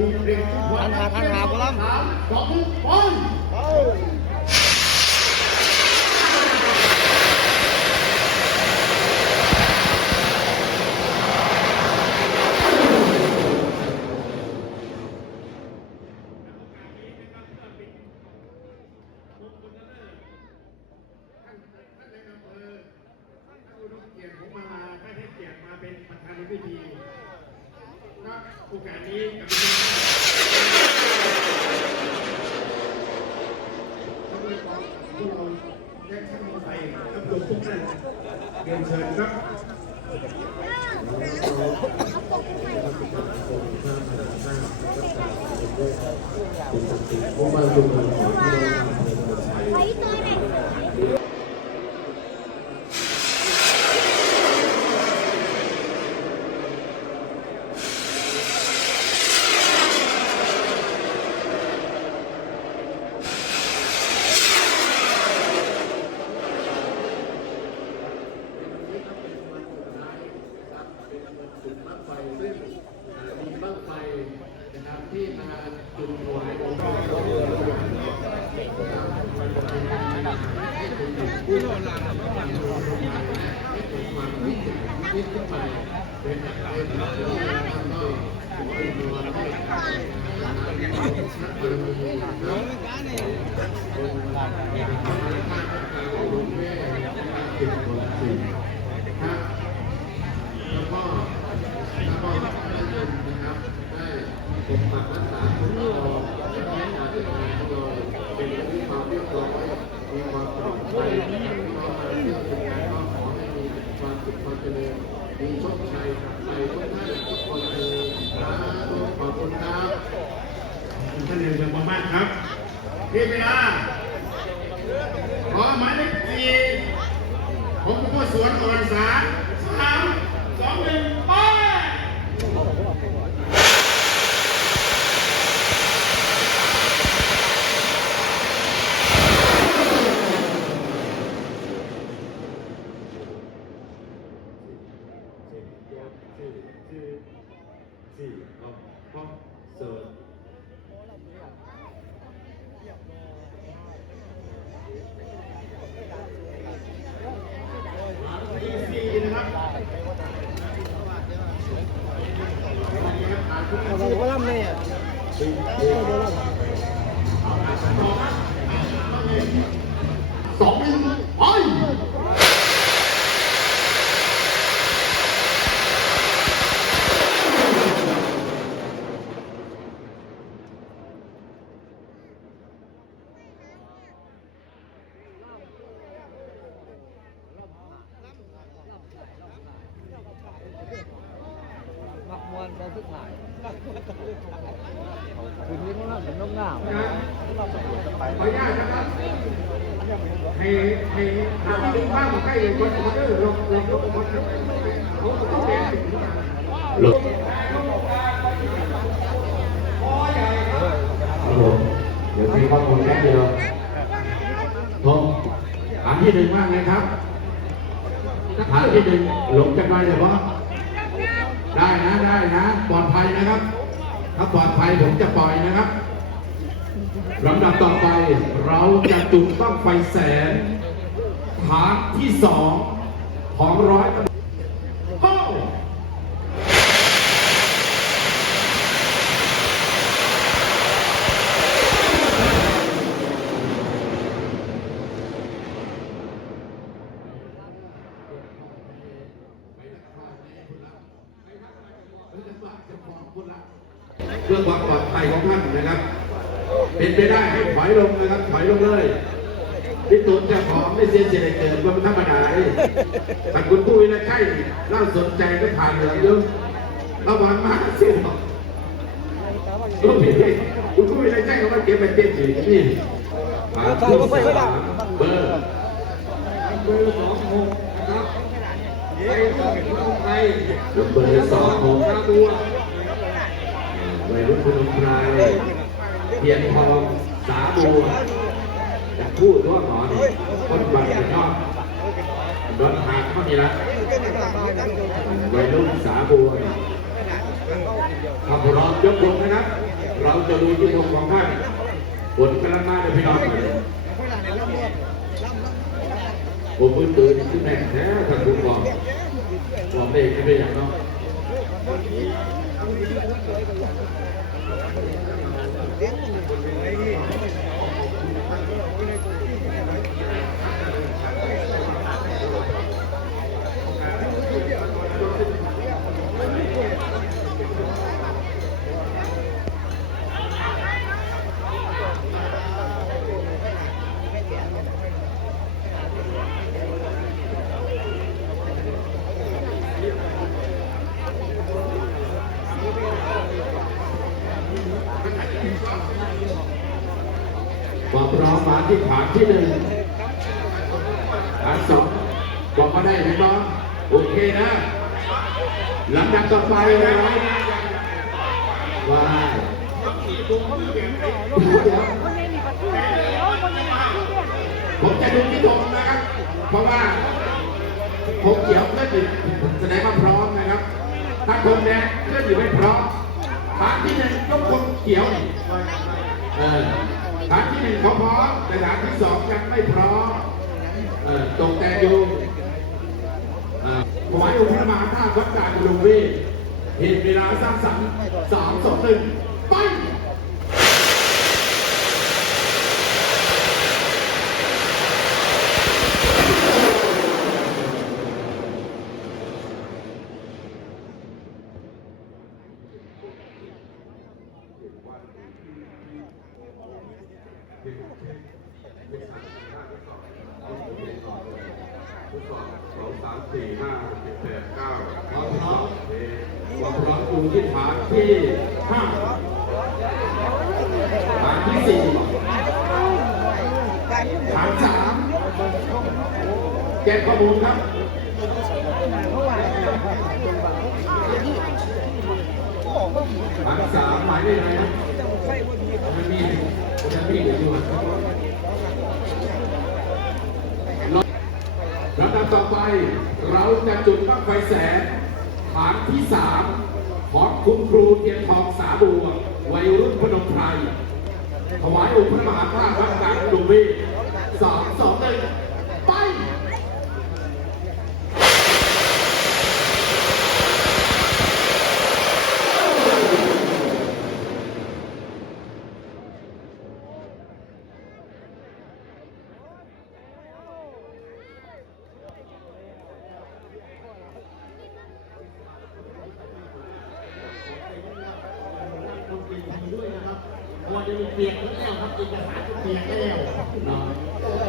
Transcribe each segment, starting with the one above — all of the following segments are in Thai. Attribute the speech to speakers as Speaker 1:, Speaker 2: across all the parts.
Speaker 1: ดีเปลี่ยนทุกวัน
Speaker 2: ทางหาทางหาบ่ล่ะ
Speaker 1: สามสองหนึ่งปอนท่านท่าน รียนเชิญครับ
Speaker 3: ผู้มาชุมนุมของพี่น้องชาวอำเภอเมืองชัย จุดบั้งไฟซึ่งมีบั้งไฟนะครับที่มาจุดถวายองค์พระบรมราชามันจะเป็นการให้เป็นผู้นำความรู้ให้เป็นความวิจิตรคิดขึ้นไปเป็นเป็นแล้วก็เป็นนวลให้นักบารมีนะครับองค์พระมหากษัตริย์องค์แม่ติดคนสี่ครับ แล้วก็แล้วก็ได้ยินนะครับ ได้ปกปักรักษาคุ้มครองและให้การจัดงานของเราเป็นไปด้วยความเรียบร้อยมีความปลอดภัยนะครับพี่น้องมาเที่ยวชมงานก็ขอให้มีความสุขความเจริญ มีโชคชัยกลับไปทุกท่านทุกคนเลยขอบคุณครับ
Speaker 1: ท่านนายอำเภอมากครับพี่เวลา ขอหมายเลขสี่ผมคือสวนอ่อนสาสามสองหนึ่งไป
Speaker 3: สี่ครับพ่อเสิร์ฟ
Speaker 1: ที่สี่นะครับ
Speaker 2: เราก็ล่ำเลยอะ
Speaker 1: สองหนึ่งไป
Speaker 2: มักมวนตอนสุดท้ายคืนนี้มันน่าเป็นน้ำหนาว
Speaker 1: ขออนุญาตนะครับ ให้ให้หาที่ดึงบ้างใกล้คนคนเดอร์ลงลงลงคนเขาต้องแดงถึง
Speaker 3: หลบครับเดี๋ยวมีข้อมูลแค่เดียวผมฐานที่หนึ่งว่าไงครับฐานที่หนึ่งหลงจากหน่อเฉพาะได้นะได้นะ ปลอดภัยนะครับ ถ้าปลอดภัยผมจะปล่อยนะครับ ลำดับต่อไปเราจะจุดบ้างไฟแสนฐานที่สองของร้อยตำรวเพื่อความปลอดภัยของท่านนะครับ เป็นไปได้ให้ถอยลงนะครับถอยลงเลยพิตูนจะของไม่เสียเสียเกิดว่ามันธรรมดาเลยถ้าคุณตุ้ยและใช่เล่าสนใจก็ผ่านเหลืองเยอะระวังมากสิหรอกคุณตุ้ยและใช่ก็มาเก็บไปเต็มที่นี่ผ่านผู้เบอร์
Speaker 1: เบอร์สองหกนะครับไปต้องไป
Speaker 3: เบอร์สองของ
Speaker 1: ตาบัว
Speaker 3: วัยรุ่นพนมไพร เพียนทองสาบัวจะพูดว่าหมอนี่คนบัตรชอบรถหางเขานี่ละวัยรุ่นสาบัวนี่ถ้าพร้อมยกลงนะครับ เราจะดูที่ธงของท่านผลกำลังมาเลยพี่น้องผมมือตื่นที่แม่แท้ท่านผู้กองบอกได้ไม่เป็นอย่างเนาะ đến พร้อมที่ฐานที่หนึ่งฐานสองบอกมาได้ไหมน้องโอเคนะ หลำดับต่อไปนะว้าวผมจะดูที่ธงนะครับ เพราะว่าธงเขียวก็จะแสดงว่าพร้อมนะครับ ถ้าธงแดงก็อยู่ไม่พร้อมฐานที่หนึ่งยกธงเขียวเออ ฐานที่หนึ่งเขาพร้อมแต่ฐานที่สองยังไม่พร้อมตกแต่งอยู่เอ่อถวายองค์พระมหาธาตุวัดกาญจนบุรีเหตุเวลาสร้างสรรค์สามสองหนึ่งไป สามสี่ห้าเจ็ดแปดเก้าความพร้อมความพร้อมอยู่ที่ฐานที่ห้าฐานที่สี่ฐานสามแจ้ข้อมูลครับฐานสามหมายเลขอะไรนะมันมี ลำดับต่อไปเราจะจุดบั้งไฟแสนฐานที่สามของคุณครูเทียนทองสาบัววัยรุ่นพนมไพรถวายองค์พระมหาธาตุวัดกลางดุวีสองสองหนึ่งไป
Speaker 1: ปียกแล้วครับเอกสารเปียกแล้ว
Speaker 3: เนาะ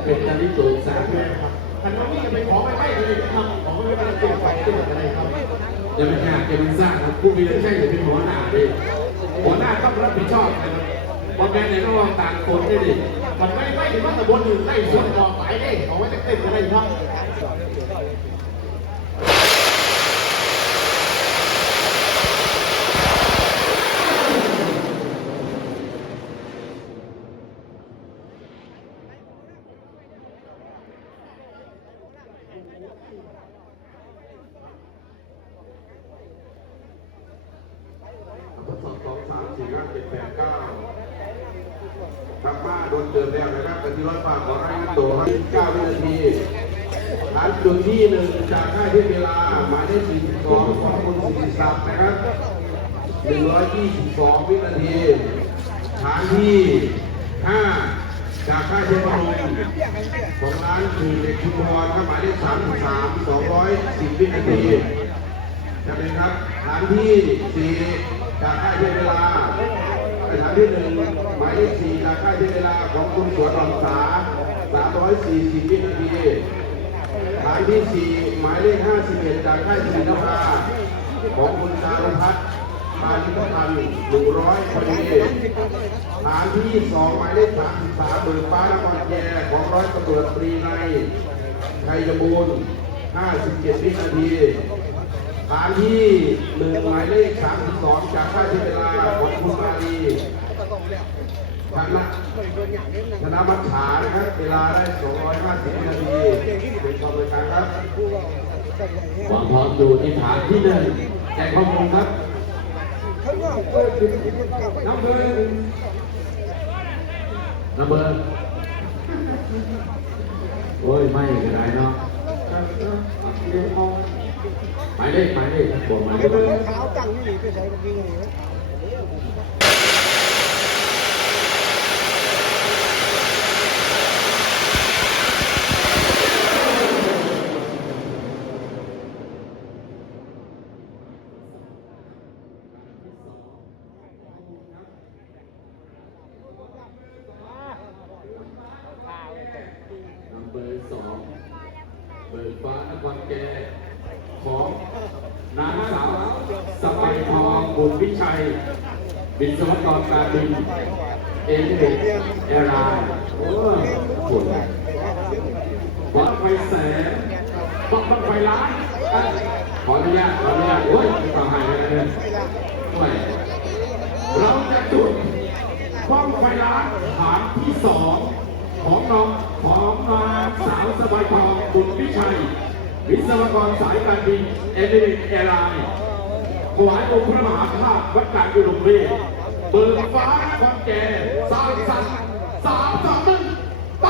Speaker 3: เป็นการที่สูงสาม
Speaker 1: แม่ครับท่นว่านี่จะไปขอไปไหว้เลยครับขอไปไหว้เกี่ยวกับเกี่ยวกับอะไรครับ
Speaker 3: จะเป็นงานจะเป็นสร้างครับผู้มีรายได้จะเป็นหัวหน้าดิหัวหน้าต้องรับผิดชอบนะครับเพราะแม่ในระหว่างต่างคนได้ดิ
Speaker 1: มันไม่ไม่ถึงว่าตะบนอยู่ใกล้ส่วนต่อไปได้ขอไว้เต้นอะไรครับ
Speaker 3: ทดสอบสองสามสี่ห้าเจ็ดแปดเก้าทำมาโดนเตือนแล้วนะครับแต่ที่ร้อยปากขอรายงานตัวให้เก้าวินาทีฐานจุดที่หนึ่งจากค่ายที่เวลาหมายเลขสี่สิบสองของคุณสิริศักดิ์นะครับหนึ่งร้อยยี่สิบสองวินาทีฐานที่ห้าจากค่ายเทพนมของร้านคือเด็กชุมพรครับหมายเลขสามสิบสามสองร้อยสิบวินาทีใช่ไหมครับฐานที่สี่จากค่ายเทพเวลา ไปฐานที่หนึ่งหมายเลขสี่จากค่ายเทพเวลาของคุณสวนรองสาสามร้อยสี่สิบวินาทีฐานที่สี่หมายเลขห้าสิบเอ็ดจากค่ายศรีนภาของคุณจารุพัฒน์ปานิพันธ์หนึ่งร้อยพอดีฐานที่สองหมายเลขสามสิบสามเบิกฟ้านครแย่ของร้อยตำรวจตรีในชัยบูรณ์ห้าสิบเจ็ดวินาที ฐานที่หนึ่งหมายเลข32จากค่ายที่เวลาของคุณมาลีธนะธนมัชฉานะครับ เวลาได้ 250นาทีเป็นความเป็นกลางครับความพร้อมอยู่ที่ฐานที่หนึ่งแจ้งข้อมูลครับน้ำเบอร์น้ำเบอร์โอ้ย ไม่ก็ได้เนาะ หมายเลขหมายเลขบอกหมายเลข
Speaker 2: เท้าวตั้งอยู่นี่ไปใส่กางเกงนี่
Speaker 3: นำเบอร์สองเบิร์ฟ้านครแก่ของนางสาวสบายทองบุญ วิชัย บินสวัสดิ์กรการบิน เอเมริกแอร์ไลน์โอ้ปวดวัดไฟแสนวัดวัดไฟล้านขออนุญาตขออนุญาตโอ้ยฟังให้เลยนะด้ยเราจะจุดบ้องไฟล้านฐานที่สองของน้องของนางสาวสบายทองบุญวิชัย วิศวกรสายการบินเอเมริกแอร์ไลน์ ถวายองค์พระมหาธาตุวัดกลางอุดมเวทเบิกฟ้าความแก่สร้างสรรค์สามสองหนึ่งไป